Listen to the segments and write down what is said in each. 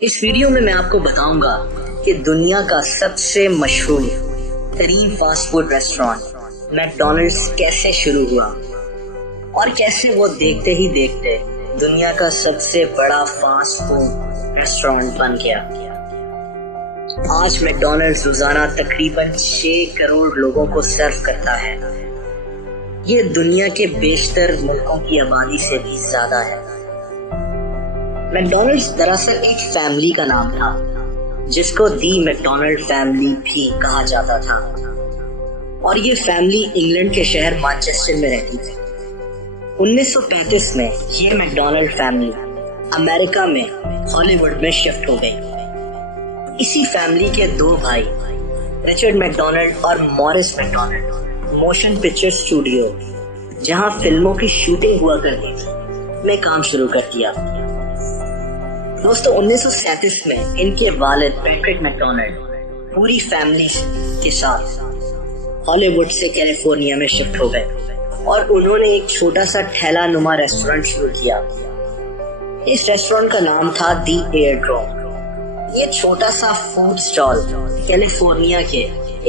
इस वीडियो में मैं आपको बताऊंगा कि दुनिया का सबसे मशहूर तरीन फास्ट फूड रेस्टोरेंट मैकडॉनल्ड्स कैसे शुरू हुआ और कैसे वो देखते ही देखते दुनिया का सबसे बड़ा फास्ट फूड रेस्टोरेंट बन गया। आज मैकडॉनल्ड्स रोजाना तकरीबन 6 करोड़ लोगों को सर्व करता है। ये दुनिया के बेशतर मुल्कों की आबादी से भी ज्यादा है। मैकडॉनल्ड्स दरअसल एक फैमिली का नाम था जिसको दी मैकडॉनल्ड फैमिली भी कहा जाता था, और ये फैमिली इंग्लैंड के शहर मैनचेस्टर में रहती थी। 1935 में ये मैकडॉनल्ड फैमिली अमेरिका में हॉलीवुड में शिफ्ट हो गई। इसी फैमिली के दो भाई रिचर्ड मैकडॉनल्ड और Maurice McDonald motion picture studio, जहां फिल्मों की शूटिंग हुआ करती थी, में काम शुरू कर दिया। दोस्तों 1937 में इनके वालिद पैट्रिक मैकडॉनल्ड पूरी फैमिली के साथ हॉलीवुड से कैलिफोर्निया में शिफ्ट हो गए और उन्होंने एक छोटा सा ठेला नुमा रेस्टोरेंट शुरू किया। इस रेस्टोरेंट का नाम था दी एयरड्रोम। ये छोटा सा फूड स्टॉल कैलिफोर्निया के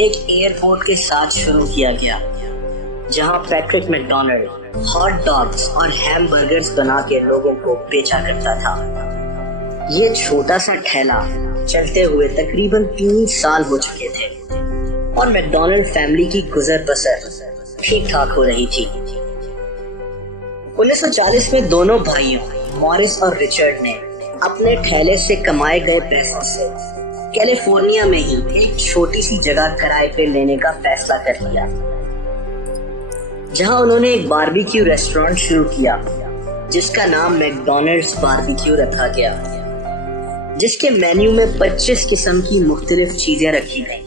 एक एयरपोर्ट के साथ शुरू किया गया, जहां पैट्रिक मैकडॉनल्ड हॉट डॉग्स और हैमबर्गर्स बना के लोगों को बेचा करता था। ये छोटा सा ठेला चलते हुए तकरीबन 3 साल हो चुके थे और मैकडॉनल्ड फैमिली की गुजर बसर ठीक ठाक हो रही थी। 1940 में दोनों भाइयों मॉरिस और रिचर्ड ने अपने ठेले से कमाए गए पैसों से कैलिफोर्निया में ही एक छोटी सी जगह किराए पे लेने का फैसला कर लिया, जहां उन्होंने एक बारबेक्यू रेस्टोरेंट शुरू किया जिसका नाम मैकडॉनल्ड्स बारबेक्यू रखा गया, जिसके मेन्यू में 25 किस्म की मुख्तलिफ चीजें रखी गई,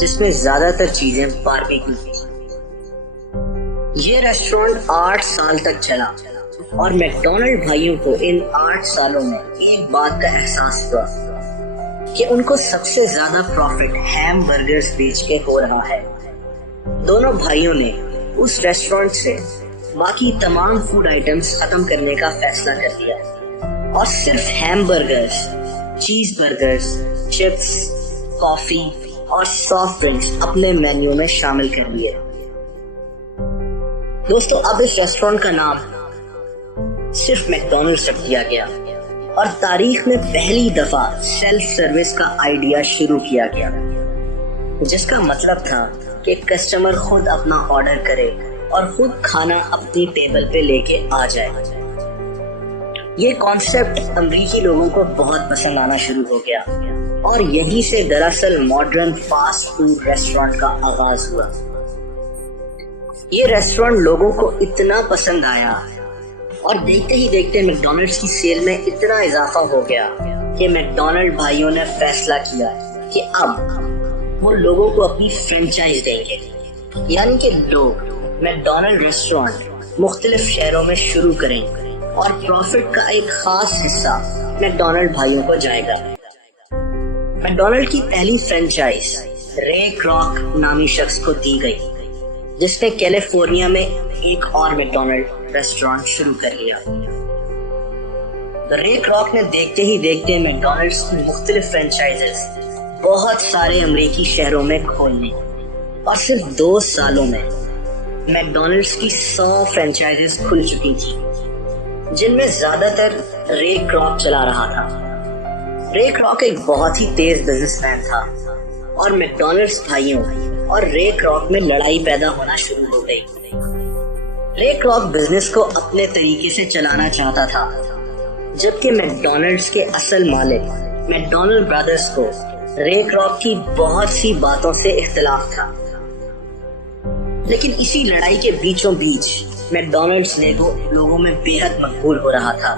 जिसमें ज्यादातर चीजें बारबेक्यू थी। ये रेस्टोरेंट 8 साल तक चला और मैकडॉनल्ड भाइयों को इन 8 सालों में एक बात का एहसास हुआ कि उनको सबसे ज्यादा प्रॉफिट हैम बर्गर्स बेच के हो रहा है। दोनों भाइयों ने उस रेस्टोरेंट से बाकी तमाम फूड आइटम्स खत्म करने का फैसला कर लिया और सिर्फ हैम बर्गर्स, चीज बर्गर्स, चिप्स, कॉफी और सॉफ्ट ड्रिंक्स अपने मेन्यू में शामिल कर लिए। दोस्तों अब इस रेस्टोरेंट का नाम सिर्फ मैकडॉनल्ड्स रख दिया गया और तारीख में पहली दफा सेल्फ सर्विस का आइडिया शुरू किया गया, जिसका मतलब था कि कस्टमर खुद अपना ऑर्डर करे और खुद खाना अपनी टेबल पे लेके आ जाए। ये कॉन्सेप्ट अमेरिकी लोगों को बहुत पसंद आना शुरू हो गया और यहीं से दरअसल मॉडर्न फास्ट फूड रेस्टोरेंट का आगाज हुआ। ये रेस्टोरेंट लोगों को इतना पसंद आया और देखते ही देखते मैकडॉनल्ड्स की सेल में इतना इजाफा हो गया कि मैकडॉनल्ड भाइयों ने फैसला किया कि अब वो लोगों को अपनी फ्रेंचाइज देंगे, यानी कि लोग मैकडॉनल्ड रेस्टोरेंट मुख्तलिफ शहरों में शुरू करेंगे और प्रॉफिट का एक खास हिस्सा मैकडॉनल्ड भाइयों को जाएगा। मैकडॉनल्ड की पहली फ्रेंचाइज रे क्रॉक नामी शख्स को दी गई, जिसने कैलिफोर्निया में एक और मैकडॉनल्ड रेस्टोरेंट शुरू कर लिया। रे क्रॉक ने देखते ही देखते मैकडॉनल्ड्स की मुख्तलिफ फ्रेंचाइजेस बहुत सारे अमेरिकी शहरों में खोल ली और सिर्फ 2 सालों में मैकडॉनल्ड्स की 100 फ्रेंचाइजेस खुल चुकी थी, जिनमें ज्यादातर रे क्रॉक चला रहा था। रे क्रॉक एक बहुत ही तेज बिजनेसमैन था और मैकडॉनल्ड्स भाइयों और रे क्रॉक में लड़ाई पैदा होना शुरू हो गई। रे क्रॉक बिजनेस को अपने तरीके से चलाना चाहता था, जबकि मैकडॉनल्ड्स के असल मालिक मैकडॉनल्ड ब्रदर्स को रे क्रॉक की बहुत सी बातों से इख्तिलाफ था। लेकिन इसी लड़ाई के बीचों बीच मैकडॉनल्ड्स लोगों में बेहद मकबूल हो रहा था।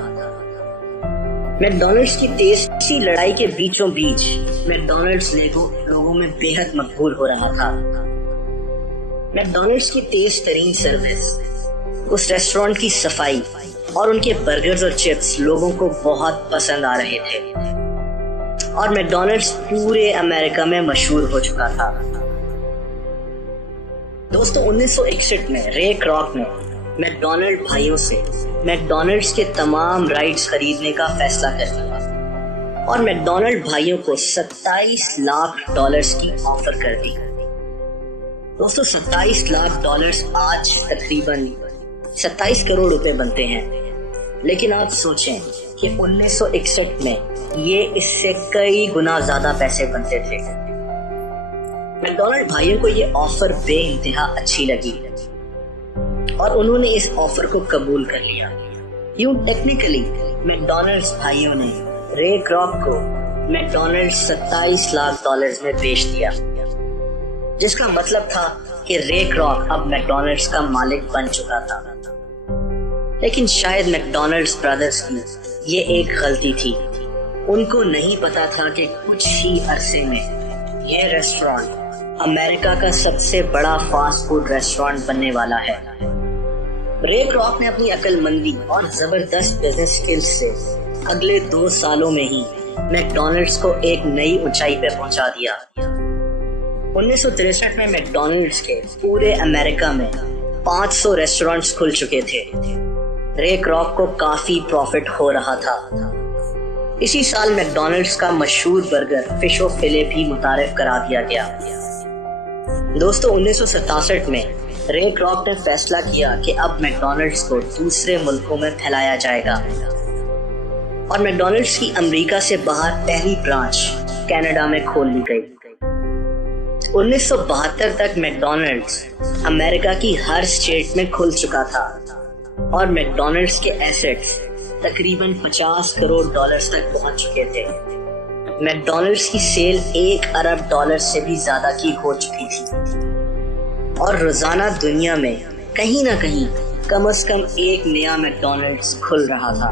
मैकडॉनल्ड्स की तेज लड़ाई के बीचों बीच मैकडॉनल्ड्स लोगों में बेहद मकबूल हो रहा था। मैकडॉनल्ड्स की तेज तरीन सर्विस, उस रेस्टोरेंट की सफाई और उनके बर्गर्स और चिप्स लोगों को बहुत पसंद आ रहे थे और मैकडॉनल्ड्स पूरे अमेरिका में मशहूर हो चुका था। दोस्तों 1961 में रे क्रॉक ने मैकडॉनल्ड भाइयों से मैकडॉनल्ड्स के तमाम राइट्स खरीदने का फैसला कर लिया और मैकडॉनल्ड भाइयों को 27 लाख डॉलर्स की ऑफर कर दी। दोस्तों 27 लाख डॉलर्स आज तकरीबन 27 करोड़ रुपए बनते हैं, लेकिन आप सोचें कि 1961 में ये इससे कई गुना ज्यादा पैसे बनते थे। मैकडॉनल्ड भाइयों को ये ऑफर बेइंतहा अच्छी लगी और उन्होंने इस ऑफर को कबूल कर लिया। यूं टेक्निकली मैकडॉनल्ड्स भाइयों ने रे क्रॉक को मैकडॉनल्ड्स 27 लाख डॉलर्स में बेच दिया, जिसका मतलब था कि रे क्रॉक अब मैकडॉनल्ड्स का मालिक बन चुका था। लेकिन शायद मैकडॉनल्ड्स ब्रदर्स की ये एक गलती थी। उनको नहीं पता था कि कुछ ही अरसे में यह रेस्टोरेंट अमेरिका का सबसे बड़ा फास्ट फूड रेस्टोरेंट बनने वाला है। रे क्रॉक ने अपनी अक्लमंदी और जबरदस्त बिजनेस स्किल्स से अगले 2 सालों में ही मैकडॉनल्ड्स को एक नई ऊंचाई पे पहुंचा दिया। 1963 में मैकडॉनल्ड्स के पूरे अमेरिका में 500 रेस्टोरेंट्स खुल चुके थे। रे क्रॉक को काफी प्रॉफिट हो रहा था। इसी साल मैकडॉनल्ड्स का मशहूर बर्गर फिश ओ फिले भी मुतारिफ करा दिया गया। दोस्तों 1967 में रे क्रॉक ने फैसला किया कि अब मैकडॉनल्ड्स को दूसरे मुल्कों में फैलाया जाएगा और मैकडॉनल्ड्स की अमेरिका से बाहर पहली ब्रांच कनाडा में खोल ली गई। 1972 तक मैकडॉनल्ड्स अमेरिका की हर स्टेट में खुल चुका था और मैकडॉनल्ड्स के एसेट्स तकरीबन 50 करोड़ डॉलर्स तक पहुंच चुके थे। मैकडॉनल्ड्स की सेल 1 अरब डॉलर से भी ज्यादा की हो चुकी थी और रोजाना दुनिया में कहीं ना कहीं कम से कम एक नया मैकडॉनल्ड्स खुल रहा था।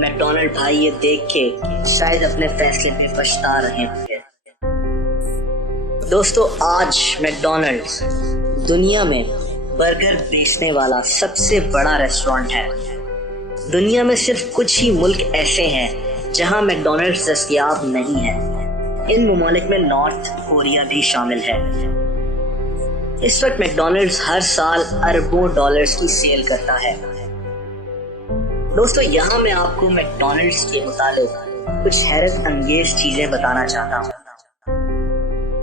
मैकडॉनल्ड भाई ये देख के शायद अपने फैसले में पछता रहे होंगे। दोस्तों आज मैकडॉनल्ड्स दुनिया में बर्गर बेचने वाला सबसे बड़ा रेस्टोरेंट है। दुनिया में सिर्फ कुछ ही मुल्क ऐसे हैं जहां मैकडॉनल्ड्स दस्तयाब नहीं है। इन ममालिक में नॉर्थ कोरिया भी शामिल है। इस वक्त मैकडॉनल्ड्स हर साल अरबों डॉलर्स की सेल करता है। दोस्तों यहाँ मैं आपको मैकडॉनल्ड्स के मुतालिक कुछ हैरत अंगेज चीजें बताना चाहता हूँ।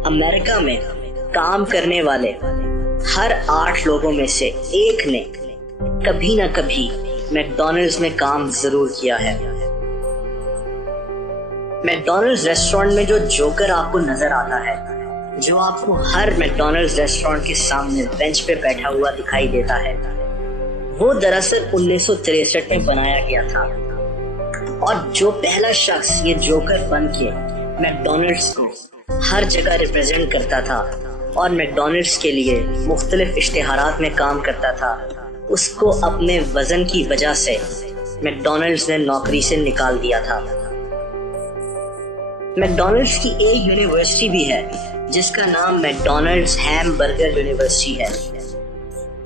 अमेरिका में काम करने वाले हर 8 लोगों में से एक ने कभी ना कभी मैकडॉनल्ड्स में काम जरूर किया है। मैकडॉनल्ड्स रेस्टोरेंट में जो जोकर आपको नजर आता है, जो आपको हर मैकडॉनल्ड्स रेस्टोरेंट के सामने बेंच पे बैठा हुआ दिखाई देता है, वो दरअसल 1963 में बनाया गया था और जो पहला शख्स ये जोकर बन के मैकडॉनल्ड्स को हर जगह रिप्रेजेंट करता था और मैकडॉनल्ड्स के लिए मुख्तलिफ इश्तिहारात में काम करता था, उसको अपने वजन की वजह से मैकडॉनल्ड्स ने नौकरी से निकाल दिया था। मैकडॉनल्ड्स की एक यूनिवर्सिटी भी है जिसका नाम मैकडॉनल्ड्स हैमबर्गर यूनिवर्सिटी है।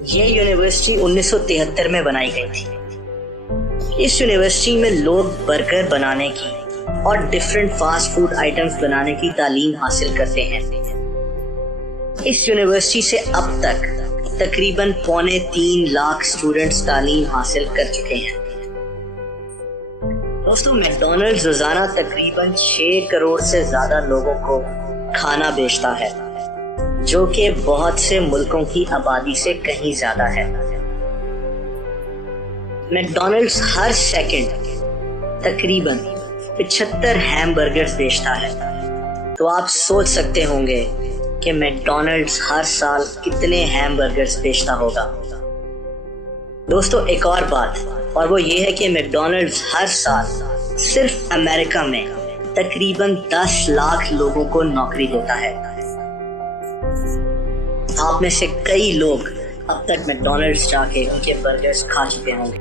ये यूनिवर्सिटी 1973 में बनाई गई थी। इस यूनिवर्सिटी में लोग बर्गर बनाने की और डिफरेंट फास्ट फूड आइटम्स बनाने की तालीम हासिल करते हैं। इस यूनिवर्सिटी से अब तक तकरीबन 3.25 लाख स्टूडेंट्स तालीम हासिल कर चुके हैं। दोस्तों मैकडॉनल्ड्स रोजाना तकरीबन 6 करोड़ से ज्यादा लोगों को खाना बेचता है, जो कि बहुत से मुल्कों की आबादी से कहीं ज्यादा है। मैकडॉनल्ड्स हर सेकंड तकरीबन 75 हैमबर्गर्स बेचता है। तो आप सोच सकते होंगे कि मैकडॉनल्ड्स हर साल कितने हैमबर्गर्स बेचता होगा। दोस्तों एक और बात, और वो ये है कि मैकडॉनल्ड्स हर साल सिर्फ अमेरिका में तकरीबन 10 लाख लोगों को नौकरी देता है। आप में से कई लोग अब तक मैकडॉनल्ड्स जाके उनके बर्गर्स खा चुके होंगे।